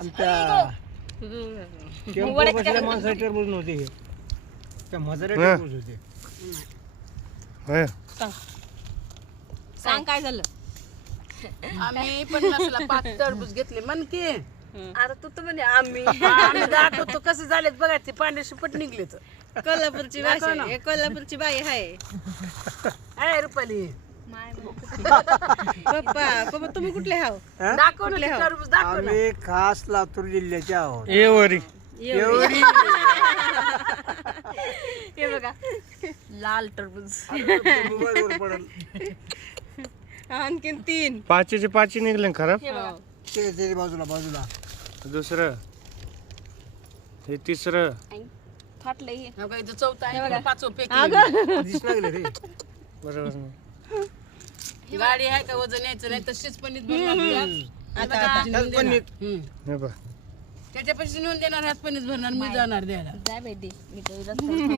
आमच्या टेम्पो बसल्या माणसाचे टरबूज नव्हते हे त्या म्हाताऱ्या टरबूज होते. सांग काय झालं. आम्ही 50ला 5 टरबूज घेतले म्हण की. आता तू तर म्हणे आम्ही आम्ही दाखवतो कसे झालेत बघा ते पांढरे शिपट निघले तर कोल्हापूरची भाषा आहे, कोल्हापूरची बाई आहे. आहे रुपाली पप्पा तुम्ही कुठले हाव. दाखव ना ते टरबूज दाखव ना. आम्ही खास लातूर जिल्ह्याचे आहोत. एवरी एवढी हे बघा लाल टरबूज. मोबाईलवर पडल. आणखीन 3 पाचीचे 5 निघले खराब. ते बाजूला बाजूला दुसरं हे तिसरं फाटलंय हे. हो का, इथं चौथा आहे पाचवं पैकी. दिस लागले रे. बरोबर. गाडी आहे का वजन यायचं नाही तशीच पण हे बघ त्याच्यापाशी नेऊन देणार हात पणीच भरणार मी जाणार द्यायला. जाय बाई दे मी तर